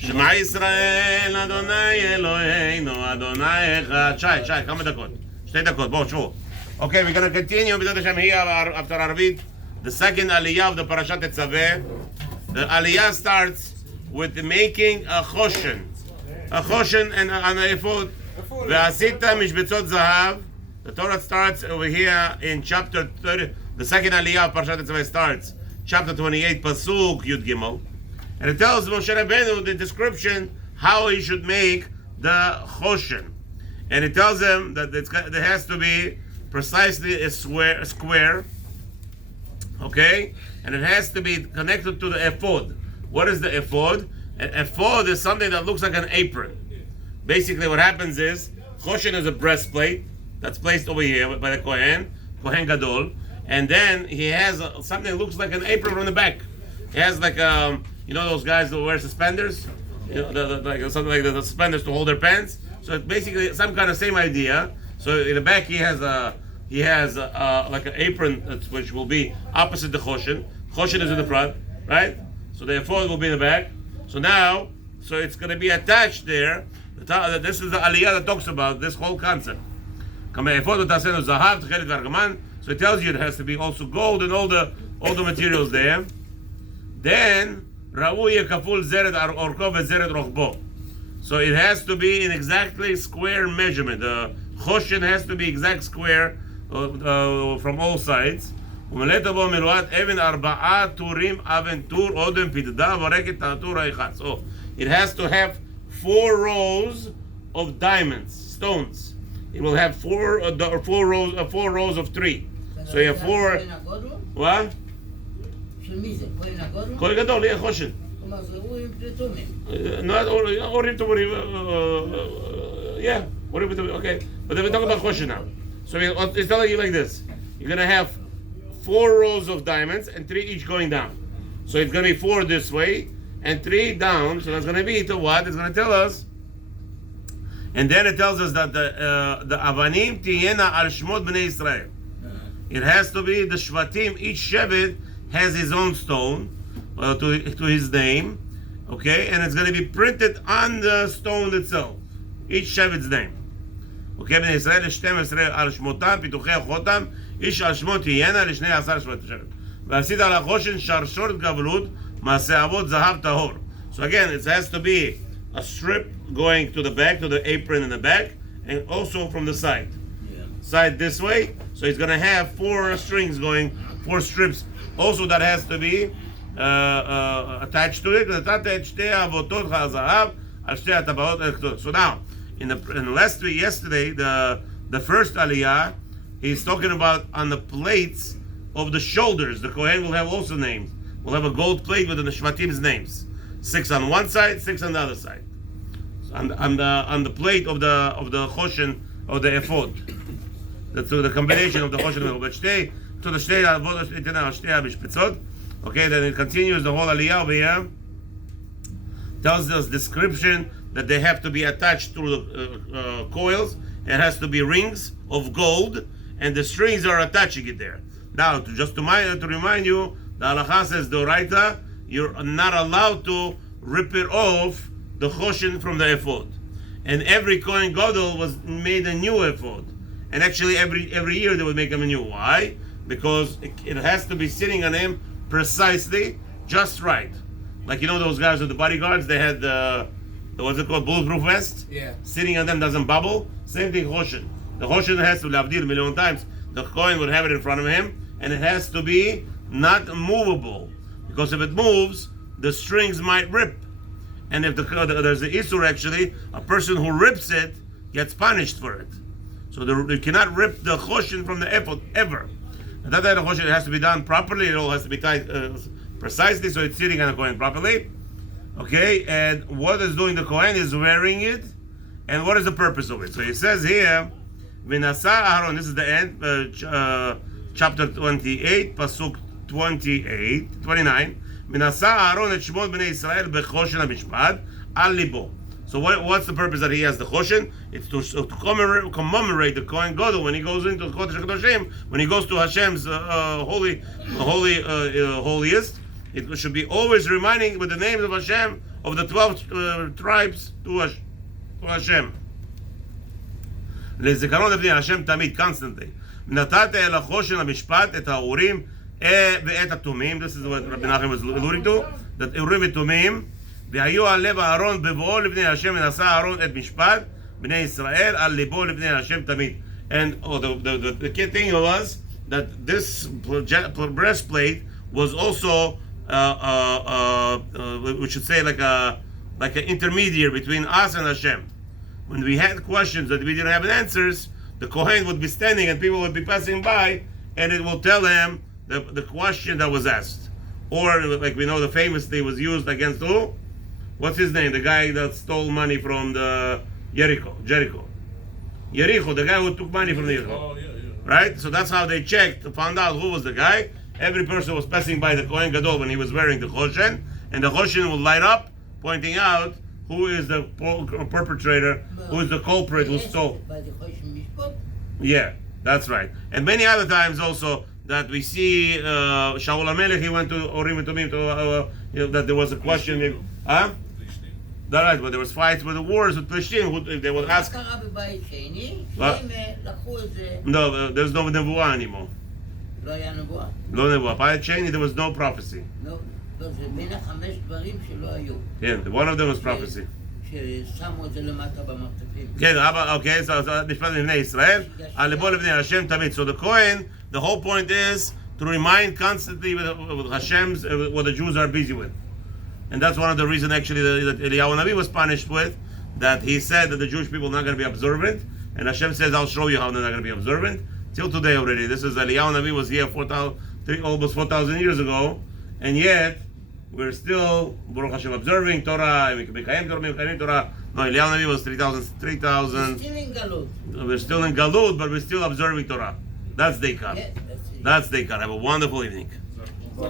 שמע ישראל, אדוני אלוהינו, אדוני אחד. שי, כמה דקות? 2 דקות, בואו, שבו. Okay, we're going to continue because Hashem here after Arvith, the second Aliya of the Parshat Tetzaveh. The Aliya starts with making a choshen. A choshen and an ephod. Ve'asita mishbetzot zahav. The Torah starts over here in chapter 30. The second Aliya of Parshat Tetzaveh starts. Chapter 28, Pasuk Yud Gimel. And it tells Moshe Rabbeinu the description how he should make the choshen. And it tells him that there has to be precisely a square, okay? And it has to be connected to the ephod. What is the ephod? An ephod is something that looks like an apron. Basically what happens is, choshen is a breastplate that's placed over here by the Kohen Gadol, and then he has something that looks like an apron from the back. He has like you know those guys that wear suspenders? You know, something like the suspenders to hold their pants. So it's basically some kind of same idea. So in the back he has like an apron which will be opposite the choshen. Choshen is in the front, right? So the ephod will be in the back. So now, it's going to be attached there. This is the Aliya that talks about this whole concept. So it tells you it has to be also gold and all the materials there. Then Ra'uye kaful zeret orko ve'zeret rochbo. So it has to be in exactly square measurement. The choshen has to be exact square from all sides. So it has to have 4 rows of diamonds, stones. It will have 4 rows of 3. So you have 4. What? Kohen Gadol, yeah, choshen. Not Orim Tumorim, yeah, Orim Tumorim, okay. But then we're talking about choshen now. So it's telling you like this. You're going to have 4 rows of diamonds and 3 each going down. So it's going to be 4 this way and 3 down. So that's going to be to what? It's going to tell us. And then it tells us that the Avanim Tiyena al Shmot Bnei Israel. It has to be the Shvatim, each Shevet has his own stone to his name, okay, and it's going to be printed on the stone itself, each Shevet's name. Okay, Bnei Israel 12 al Shmotam, Pituchei Chotam, ish al Shmot Yena l'shnei 10 Shvat Shevet. V'asid al HaChoshen sharshot gavlut, Maseh Avot Zahav Tahor. So again, it has to be a strip going to the back, to the apron in the back, and also from the side. Side this way, so it's going to have 4 strings going, 4 strips. Also, that has to be attached to it. So now, in the last week, yesterday, the first Aliyah, he's talking about on the plates of the shoulders. The Kohen will have also names. We'll have a gold plate with the Shvatim's names. 6 on one side, 6 on the other side. On the plate of the choshen or the ephod. So the combination of the choshen and the ephod. Okay, then it continues the whole Aliyah over here. Tells us description that they have to be attached to the coils. It has to be rings of gold, and the strings are attaching it there. Now, to remind you, the halacha says Doraita, you're not allowed to rip it off the choshen from the ephod. And every Kohen Gadol was made a new ephod. And actually, every year they would make him a new. Why? Because it has to be sitting on him precisely, just right. Like, you know those guys with the bodyguards, they had what's it called, bulletproof vest? Yeah. Sitting on them doesn't bubble. Same thing, choshen. The choshen has to be lavdir a million times. The Kohen would have it in front of him, and it has to be not movable. Because if it moves, the strings might rip. And if there's the issur, actually, a person who rips it gets punished for it. So you cannot rip the choshen from the ephod ever. And that choshen, it has to be done properly. It all has to be tied precisely, so it's sitting on the Kohen properly. Okay, and what is doing the Kohen is wearing it. And what is the purpose of it? So he says here, V'nasa Aharon, this is the end, chapter 28, pasuk 29. V'nasa Aharon et shmot b'nei Israel b'choshen ha'mishpad al libo. So what's the purpose that he has the choshen? It's to commemorate the Kohen Gadol when he goes into the Kodesh HaKadoshim, when he goes to Hashem's holiest. It should be always reminding with the names of Hashem of the 12 tribes to Hashem. לזיכרון לבני השם תמיד, constantly. נתת אל החושן המשפט את האורים ואת התומים. This is what Rabbi Nachum was alluding to. that אורים ותומים. והיו על לב אהרון בבואו לבני השם, ונשא אהרון את משפט בני ישראל על ליבו לבני השם תמיד. And the key thing was that this breastplate was also we should say like an intermediary between us and Hashem. When we had questions that we didn't have answers, the Kohen would be standing and people would be passing by, and it will tell him the question that was asked. Or like we know, the famously was used against who? What's his name? The guy that stole money from the Jericho, the guy who took money from the Jericho. Oh, yeah. Right? So that's how they checked, found out who was the guy. Every person was passing by the Kohen Gadol when he was wearing the Choshen, and the Choshen would light up, pointing out who is the perpetrator, who is the culprit who stole. Yeah, that's right. And many other times also that we see Shaul HaMelech, he went to Urim and Tumim, that there was a question. Huh? That's right, but there was fights with the wars with Plishtim. They would ask. No, there's no Nevuah anymore. No Nevuah. By Sheni, there was no prophecy. Yeah, one of them was prophecy. Okay, so the Kohen, the whole point is to remind constantly with Hashem's what the Jews are busy with. And that's one of the reasons actually that Eliyahu Navi was punished with, that he said that the Jewish people are not going to be observant, and Hashem says, I'll show you how they're not going to be observant. Till today already. This is Eliyahu Navi was here almost 4,000 years ago, and yet we're still, Baruch Hashem, observing Torah, Torah. No, Eliyahu Navi was 3,000. We're still in Galut, but we're still observing Torah. That's Deikar. That's Deikar. Have a wonderful evening.